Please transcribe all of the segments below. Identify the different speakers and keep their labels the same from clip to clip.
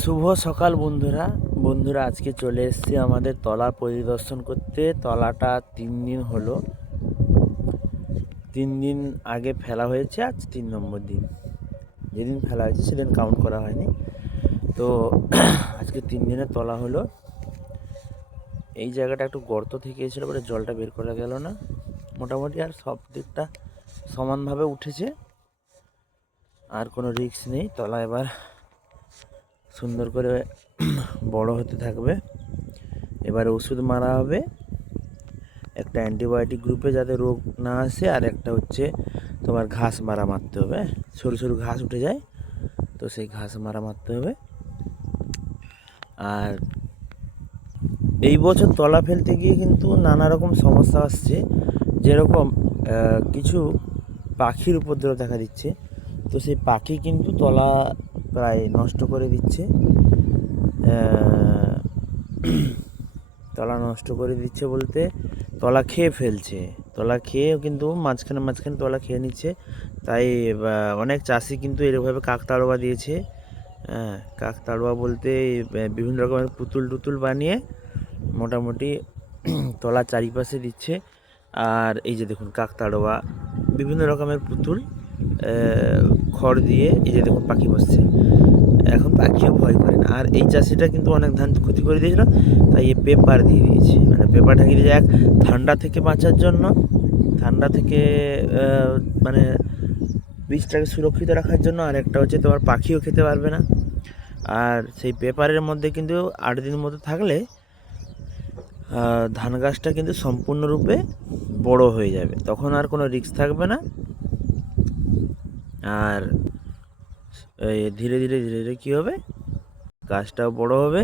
Speaker 1: শুভ সকাল বন্ধুরা। বন্ধুরা, আজকে চলে এসেছি আমাদের তলা পরিদর্শন করতে। তলাটা তিন দিন হলো। তিন দিন আগে ফেলা হয়েছে, আজ তিন নম্বর দিন। যেদিন ফেলা হয়েছে, সেদিন কাউন্ট করা হয়নি। তো আজকে তিন দিনের তলা হলো। এই জায়গাটা একটু গর্ত থেকে এসেছিল বলে জলটা বের করা গেল না। মোটামুটি আর সব দিকটা সমানভাবে উঠেছে। আর কোনো রিস্ক নেই। তলা এবার সুন্দর করে বড় হতে থাকবে। এবারে ওষুধ মারা হবে। একটা অ্যান্টিবায়োটিক গ্রুপে যাতে রোগ না আসে, আর একটা হচ্ছে তোমার ঘাস মারা মারতে হবে? সরু সরু ঘাস উঠে যায়, তো সেই ঘাস মারা মারতে হবে। আর এই বছর তলা ফেলতে গিয়ে কিন্তু নানা রকম সমস্যা আসছে। যেরকম কিছু পাখির উপদ্রব দেখা দিচ্ছে। তো সেই পাখি কিন্তু তলা প্রায় নষ্ট করে দিচ্ছে। তলা নষ্ট করে দিচ্ছে বলতে তলা খেয়ে ফেলছে। তলা খেয়েও কিন্তু মাঝখানে মাঝখানে তলা খেয়ে নিচ্ছে। তাই অনেক চাষি কিন্তু এরকমভাবে কাকতাড়ুয়া দিয়েছে। হ্যাঁ কাকতাড়ুয়া বলতে বিভিন্ন রকমের পুতুল টুতুল বানিয়ে মোটামুটি তলা চারিপাশে দিচ্ছে। আর এই যে দেখুন কাকতাড়ুয়া বিভিন্ন রকমের পুতুল। খড় দিয়ে এই যে দেখুন পাখি বসছে। এখন পাখিও ভয় করে না। আর এই চাষিটা কিন্তু অনেক ধান ক্ষতি করে দিয়েছিল, তাই এ পেপার দিয়ে দিয়েছে। মানে পেপার ঢাকিয়ে দিয়েছে এক ঠান্ডা থেকে বাঁচার জন্য। ঠান্ডা থেকে মানে বীজটাকে সুরক্ষিত রাখার জন্য, আর একটা হচ্ছে তোমার পাখিও খেতে পারবে না। আর সেই পেপারের মধ্যে কিন্তু আট দিন মতো থাকলে ধান গাছটা কিন্তু সম্পূর্ণরূপে বড় হয়ে যাবে। তখন আর কোনো রিস্ক থাকবে না। আর ধীরে ধীরে ধীরে ধীরে কী হবে? গাছটাও বড় হবে।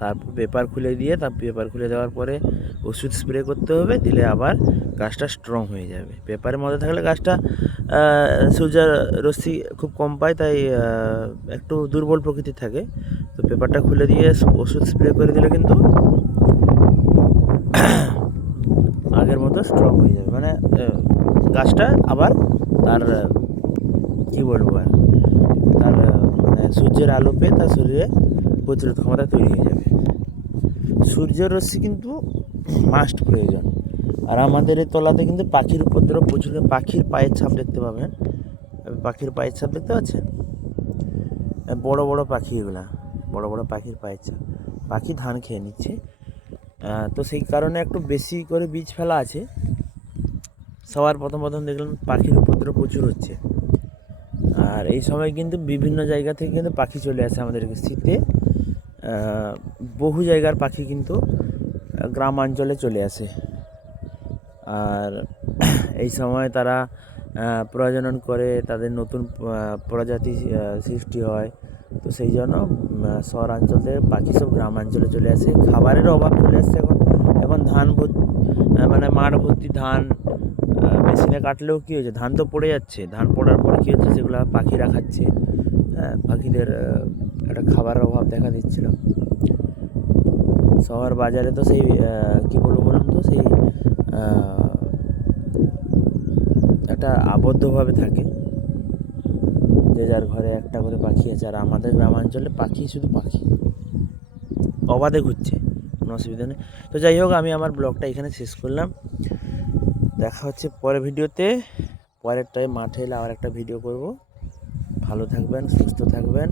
Speaker 1: তারপর পেপার খুলে দিয়ে, তার পেপার খুলে দেওয়ার পরে ওষুধ স্প্রে করতে হবে, দিলে আবার গাছটা স্ট্রং হয়ে যাবে। পেপারের মধ্যে থাকলে গাছটা সূর্যের রশ্মি খুব কম পায়, তাই একটু দুর্বল প্রকৃতির থাকে। তো পেপারটা খুলে দিয়ে ওষুধ স্প্রে করে দিলে কিন্তু আগের মতো স্ট্রং হয়ে যাবে। মানে গাছটা আবার তার কী বলব আর? তার মানে সূর্যের আলো পেয়ে তার শরীরে প্রতিরোধ ক্ষমতা তৈরি হয়ে যাবে। সূর্যের রশ্মি কিন্তু মাস্ট প্রয়োজন। আর আমাদের এই তলাতে কিন্তু পাখির উপদ্রব প্রচুর। পাখির পায়ের ছাপ দেখতে পাবেন। পাখির পায়ের ছাপ দেখতে পাচ্ছেন? বড় বড় পাখি এগুলা। বড় বড় পাখির পায়ের ছাপ। পাখি ধান খেয়ে নিচ্ছে। তো সেই কারণে একটু বেশি করে বীজ ফেলা আছে। সবার প্রথম প্রথম দেখলাম পাখির উপদ্রব প্রচুর হচ্ছে। আর এই সময় কিন্তু বিভিন্ন জায়গা থেকে কিন্তু পাখি চলে আসে আমাদের শীতে। বহু জায়গার পাখি কিন্তু গ্রামাঞ্চলে চলে আসে। আর এই সময় তারা প্রজনন করে, তাদের নতুন প্রজাতি সৃষ্টি হয়। তো সেই জন্য শহরাঞ্চল থেকে পাখি সব গ্রামাঞ্চলে চলে আসে। খাবারের অভাব চলে আসছে এখন। এখন ধান মানে মাঠ ভর্তি ধান মেশিনে কাটলেও কী হয়েছে? ধান তো পড়ে যাচ্ছে। ধান পড়ার পর কী হচ্ছে? সেগুলো পাখিরা খাচ্ছে। হ্যাঁ পাখিদের একটা খাবারের অভাব দেখা দিচ্ছিল। শহর বাজারে তো সেই কী বলব বলুন তো? সেই একটা আবদ্ধভাবে থাকে। যে যার ঘরে একটা করে পাখি আছে। আর আমাদের গ্রামাঞ্চলে পাখি শুধু পাখি। অবাধে ঘুরছে। কোনো অসুবিধা নেই। তো যাই হোক, আমি আমার ব্লগটা এখানে শেষ করলাম। দেখা হচ্ছে পরের ভিডিওতে। পরেরটায় মাঠে এলে আবার একটা ভিডিও করব। ভালো থাকবেন, সুস্থ থাকবেন।